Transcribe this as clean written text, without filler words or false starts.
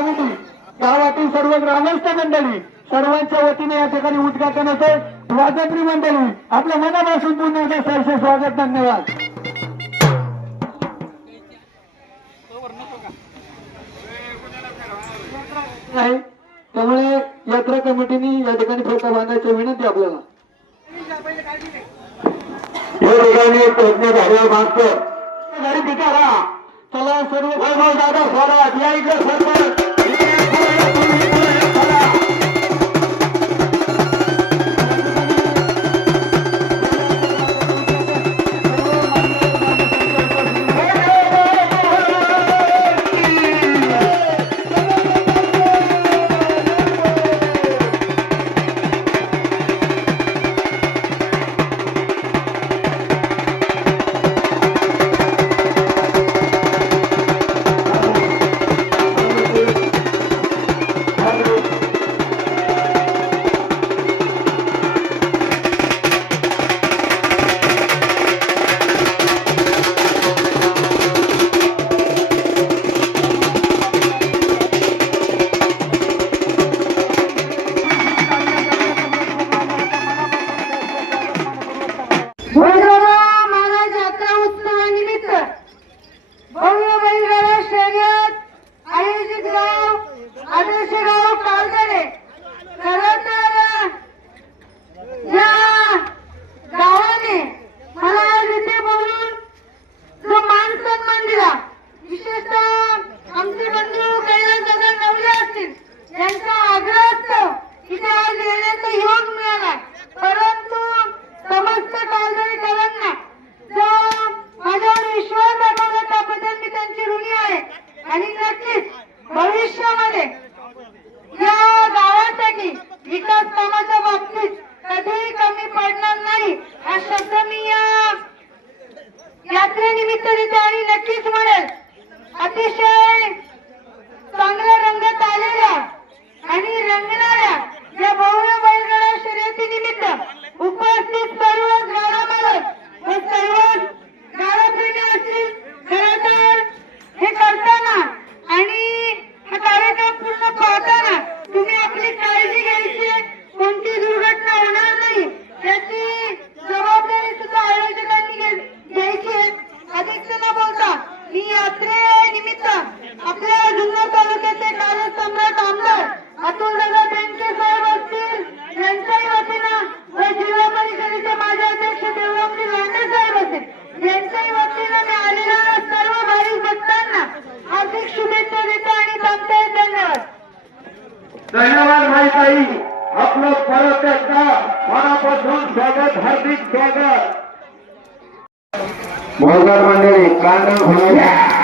Committee, गावातील सर्व ग्रामस्थ मंडळी सर्वांच्या वतीने या ठिकाणी उद्घाटनाचे वाजंत्री मंडळी आपल्या मनापासून पुन्हा एकदा सहर्ष स्वागत. धन्यवाद. त्यामुळे यात्रा कमिटीने या ठिकाणी फलका बांधायची विनंती आपल्याला. या ठिकाणी तज्ञ झालेला मागचं गाडी बिचारा चला सर्व वैभव दादा स्वराज या इकडे सर्व धन्यवाद माहिती आपलं परत एकदा मनापासून स्वागत, हार्दिक स्वागत. मोहगार मंडळी कांदा